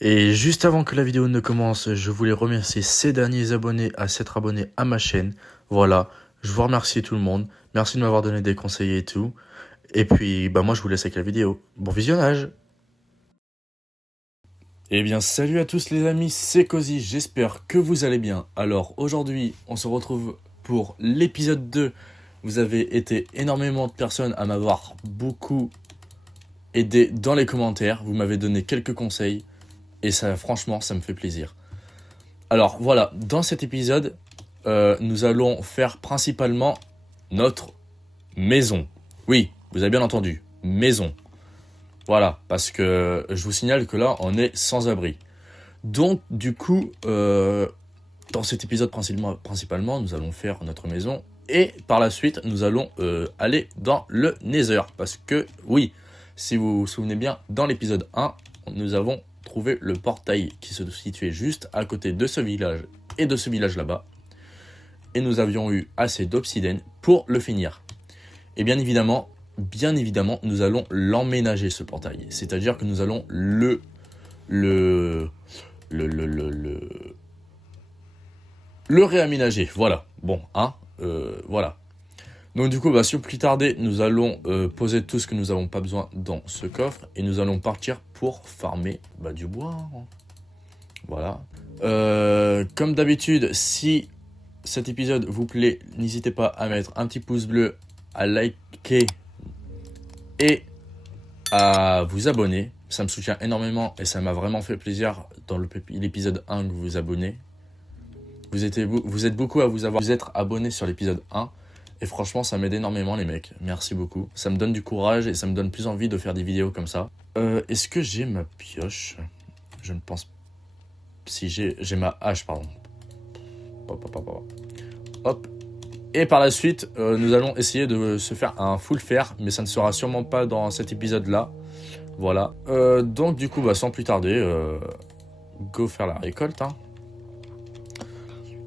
Et juste avant que la vidéo ne commence, je voulais remercier ces derniers abonnés à s'être abonnés à ma chaîne. Voilà, je vous remercie tout le monde. Merci de m'avoir donné des conseils et tout. Et puis, moi je vous laisse avec la vidéo. Bon visionnage. Eh bien, salut à tous les amis, c'est Cozy, j'espère que vous allez bien. Alors, aujourd'hui, on se retrouve pour l'épisode 2. Vous avez été énormément de personnes à m'avoir beaucoup aidé dans les commentaires. Vous m'avez donné quelques conseils. Et ça, franchement, ça me fait plaisir. Alors voilà, dans cet épisode, nous allons faire principalement notre maison. Oui, vous avez bien entendu, maison. Voilà, parce que je vous signale que là, on est sans abri. Donc, du coup, dans cet épisode principalement, nous allons faire notre maison. Et par la suite, nous allons aller dans le Nether. Parce que, oui, si vous vous souvenez bien, dans l'épisode 1, nous avons trouvé le portail qui se situait juste à côté de ce village et de ce village là-bas. Et nous avions eu assez d'obsidienne pour le finir. Et bien évidemment, nous allons l'emménager ce portail. C'est-à-dire que nous allons le réaménager. Voilà. Bon, voilà. Donc du coup, sans plus tarder, nous allons poser tout ce que nous n'avons pas besoin dans ce coffre. Et nous allons partir pour farmer du bois. Voilà. Comme d'habitude, si cet épisode vous plaît, n'hésitez pas à mettre un petit pouce bleu, à liker et à vous abonner. Ça me soutient énormément et ça m'a vraiment fait plaisir dans l'épisode 1 que vous vous abonnez. Vous êtes beaucoup à vous être abonnés sur l'épisode 1. Et franchement, ça m'aide énormément les mecs. Merci beaucoup. Ça me donne du courage et ça me donne plus envie de faire des vidéos comme ça. Est-ce que j'ai ma pioche? Je ne pense pas. Si j'ai ma hache, pardon. Hop. Et par la suite, nous allons essayer de se faire un full fer. Mais ça ne sera sûrement pas dans cet épisode-là. Voilà. Donc du coup, sans plus tarder, go faire la récolte. Hein.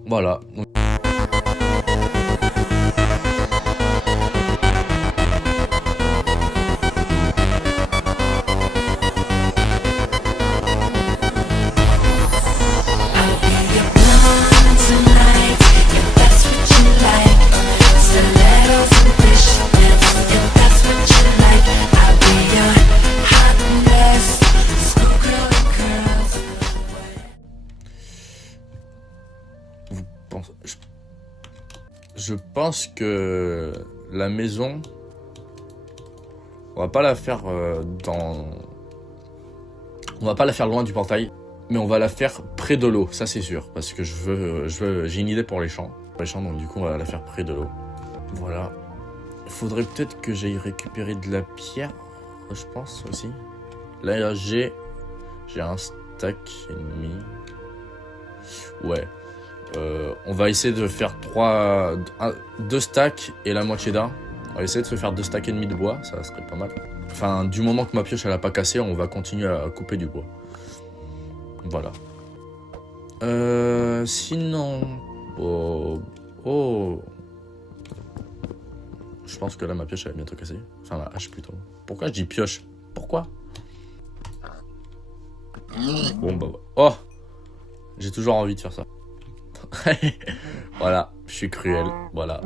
Voilà. Je pense que la maison, on va pas la faire on va pas la faire loin du portail, mais on va la faire près de l'eau, ça c'est sûr, parce que j'ai une idée pour les champs. Donc du coup on va la faire près de l'eau. Voilà. Il faudrait peut-être que j'aille récupérer de la pierre, je pense aussi. Là j'ai un stack et demi. Ouais. On va essayer de faire 2 stacks et la moitié d'un. On va essayer de se faire 2 stacks et demi de bois, ça serait pas mal. Enfin, du moment que ma pioche elle a pas cassé, on va continuer à couper du bois. Voilà. Sinon... Oh. Je pense que là ma pioche elle va bientôt casser. Enfin ma hache plutôt. Pourquoi je dis pioche? Pourquoi? Bon Oh! J'ai toujours envie de faire ça. Voilà, je suis cruel, voilà.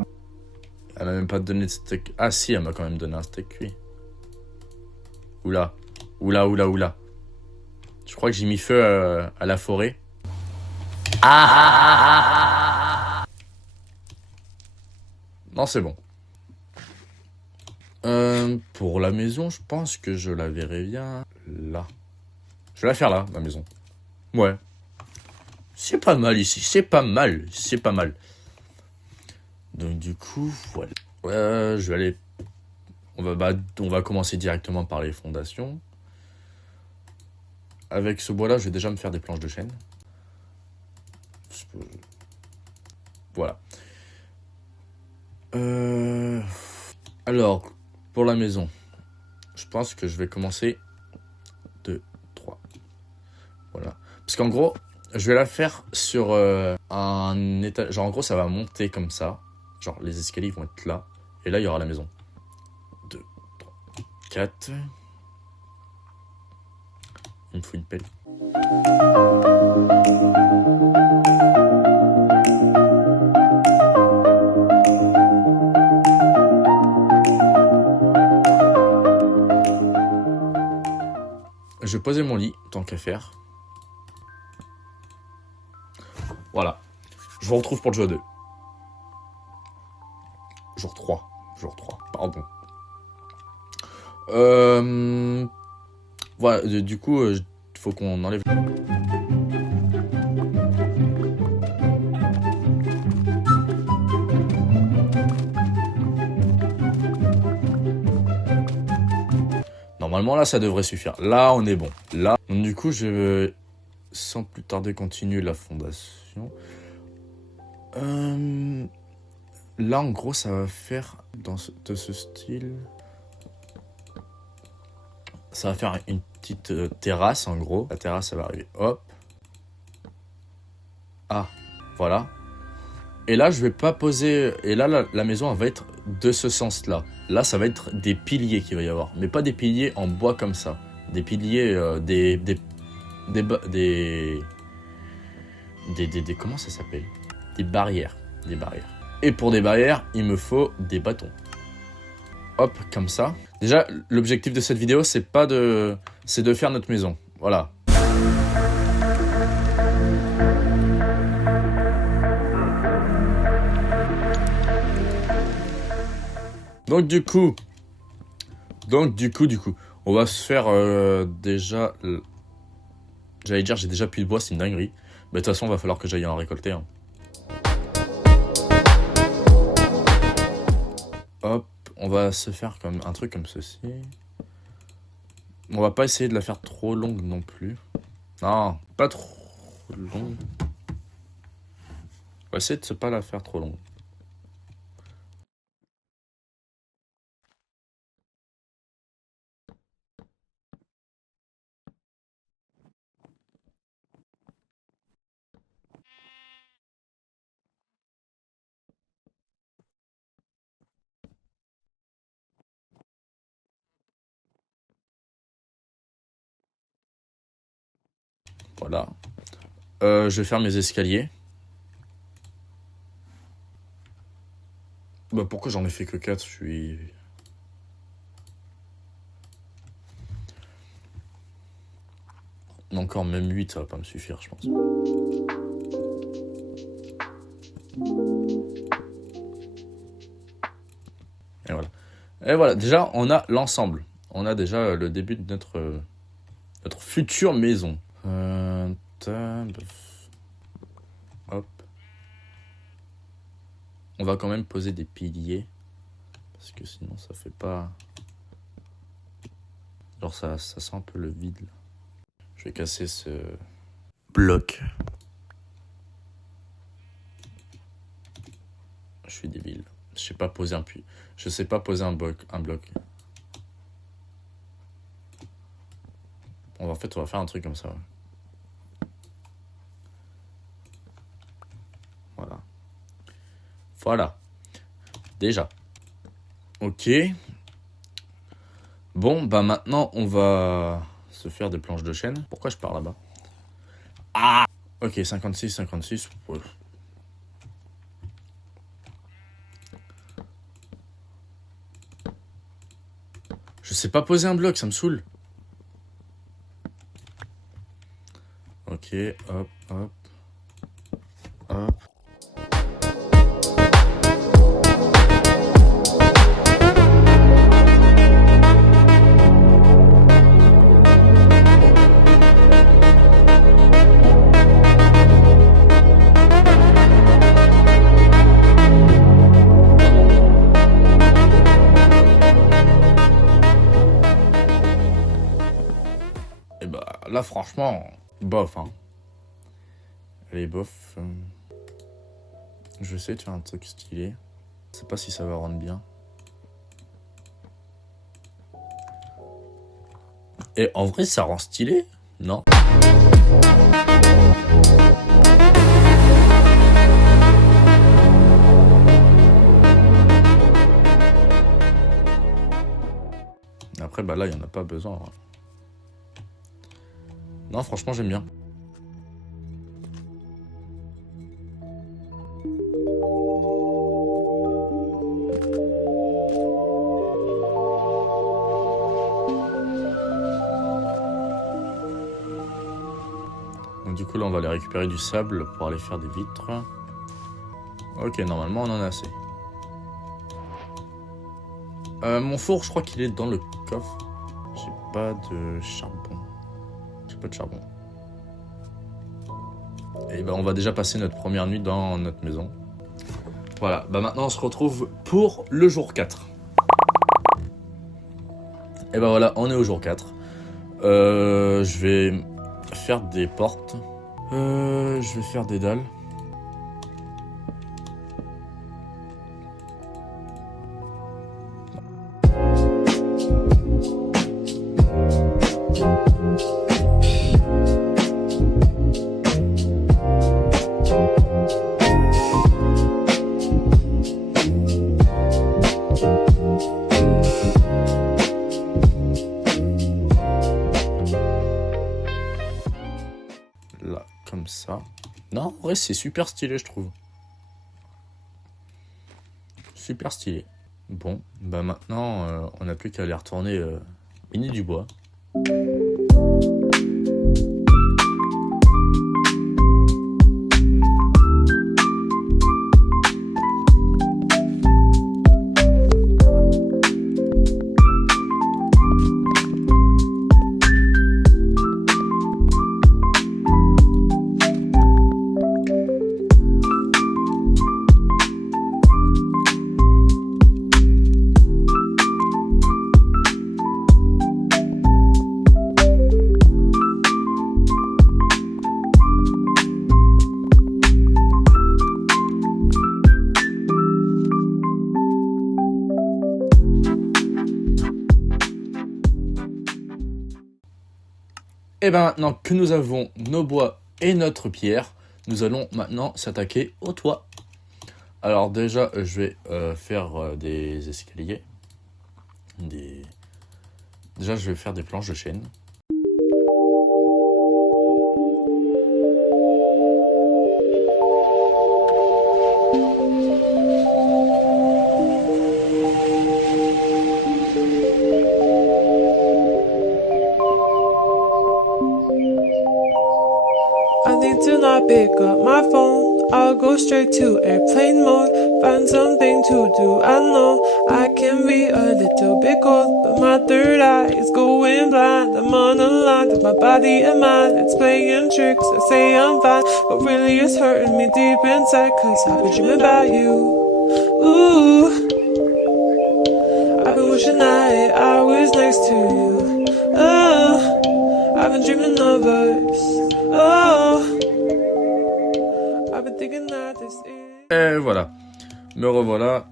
Elle m'a même pas donné de steak. Ah si, elle m'a quand même donné un steak cuit. Oula. Je crois que j'ai mis feu à la forêt. Non, c'est bon. Pour la maison, je pense que je la verrai bien là. Je vais la faire là, ma maison. Ouais. C'est pas mal ici, c'est pas mal. Donc du coup, voilà. Je vais aller... On va commencer directement par les fondations. Avec ce bois-là, je vais déjà me faire des planches de chêne. Voilà. Alors, pour la maison, je pense que je vais commencer 2, 3. Voilà. Parce qu'en gros... Je vais la faire sur un étage. Genre en gros ça va monter comme ça. Genre les escaliers vont être là. Et là il y aura la maison. 2, 3, 4. Il me faut une pelle. Je vais poser mon lit, tant qu'à faire. Voilà. Je vous retrouve pour le jeu 2. Jour 3. Jour 3, pardon. Voilà, du coup, faut qu'on enlève... Normalement, là, ça devrait suffire. Là, on est bon. Là, donc, du coup, je vais, sans plus tarder, continuer la fondation. Là, en gros, ça va faire de ce style. Ça va faire une petite terrasse, en gros. La terrasse, ça va arriver. Hop. Ah, voilà. Et là, je vais pas poser... Et là, la maison, elle va être de ce sens-là. Là, ça va être des piliers qu'il va y avoir. Mais pas des piliers en bois comme ça. Des piliers, comment ça s'appelle? Des barrières. Des barrières. Et pour des barrières, il me faut des bâtons. Hop, comme ça. Déjà, l'objectif de cette vidéo, c'est de faire notre maison. Voilà. Donc du coup, on va se faire déjà... J'allais dire, j'ai déjà plus de bois, c'est une dinguerie. Mais de toute façon, il va falloir que j'aille en récolter. Hein. Hop, on va se faire comme un truc comme ceci. On va pas essayer de la faire trop longue non plus. Non, pas trop longue. On va essayer de ne pas la faire trop longue. Voilà. Je vais faire mes escaliers. Bah pourquoi j'en ai fait que 4? Je suis... Encore même 8, ça va pas me suffire, je pense. Et voilà. Et voilà, déjà, on a l'ensemble. On a déjà le début de notre future maison. Hop. On va quand même poser des piliers. Parce que sinon, ça fait pas... Genre, ça sent un peu le vide, là. Je vais casser ce bloc. Je suis débile. Je sais pas poser un puits. Je sais pas poser un bloc. En fait, on va faire un truc comme ça. Voilà. Voilà. Déjà. Ok. Bon, bah maintenant, on va se faire des planches de chêne. Pourquoi je pars là-bas? Ah! Ok, 56. Ouais. Je sais pas poser un bloc, ça me saoule. Ok, hop. Et bah là franchement, bof hein. Allez bof. Je vais essayer de faire un truc stylé. Je sais pas si ça va rendre bien. Et en vrai ça rend stylé, non? Après bah là il n'y en a pas besoin. Non franchement j'aime bien. Donc du coup là on va aller récupérer du sable pour aller faire des vitres. Ok, normalement on en a assez. Mon four, je crois qu'il est dans le coffre. J'ai pas de charbon. J'ai pas de charbon. Et ben on va déjà passer notre première nuit dans notre maison. Voilà, bah maintenant on se retrouve pour le jour 4. Et ben voilà, on est au jour 4. Je vais faire des portes. Je vais faire des dalles. Là, comme ça. Non, en vrai, c'est super stylé, je trouve. Super stylé. Bon, bah maintenant, on n'a plus qu'à aller retourner miner du bois. Et bien maintenant que nous avons nos bois et notre pierre, nous allons maintenant s'attaquer au toit. Alors déjà, je vais faire des escaliers. Déjà, je vais faire des planches de chêne. I need to not pick up my phone. I'll go straight to airplane mode. Find something to do. I know I can be a little bit cold, but my third eye is going blind. I'm on a line with my body and mind. It's playing tricks. I say I'm fine, but really it's hurting me deep inside. Cause I've been dreaming about you. Ooh, I've been wishing I was next to you. Oh, I've been dreaming of us. Oh, I've been thinking that this is... Et voilà. Me revoilà.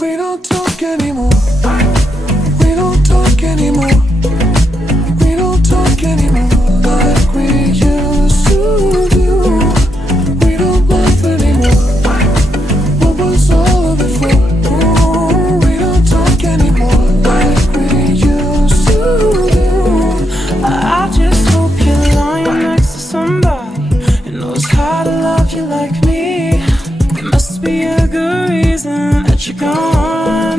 We don't talk anymore. We don't talk anymore. We don't talk anymore like we used to do. We don't laugh anymore. What was all of it for? Ooh, we don't talk anymore like we used to do. I just hope you're lying next to somebody who knows how to love you like me. There must be a good reason that you're gone.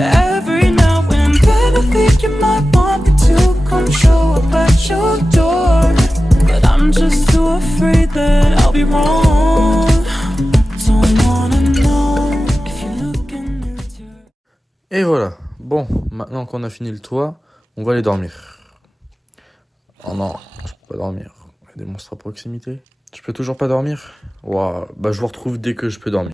Every now and then I think you might want me to come show up at your door, but I'm just too afraid that I'll be wrong. Don't wanna know if you're looking into... Et voilà. Bon, maintenant qu'on a fini le toit, on va aller dormir. Oh non, je peux pas dormir. Il y a des monstres à proximité. Je peux toujours pas dormir? Waouh, bah je vous retrouve dès que je peux dormir.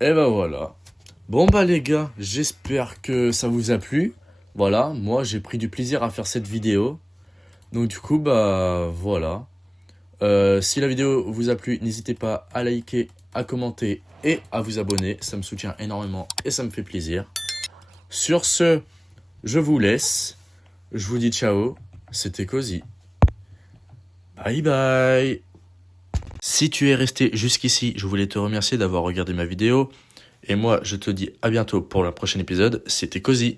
Et bah voilà. Bon bah les gars, j'espère que ça vous a plu. Voilà, moi j'ai pris du plaisir à faire cette vidéo. Donc du coup bah voilà. Si la vidéo vous a plu, n'hésitez pas à liker, à commenter et à vous abonner. Ça me soutient énormément et ça me fait plaisir. Sur ce, je vous laisse. Je vous dis ciao. C'était Cozy. Bye bye. Si tu es resté jusqu'ici, je voulais te remercier d'avoir regardé ma vidéo. Et moi, je te dis à bientôt pour le prochain épisode. C'était Cozy.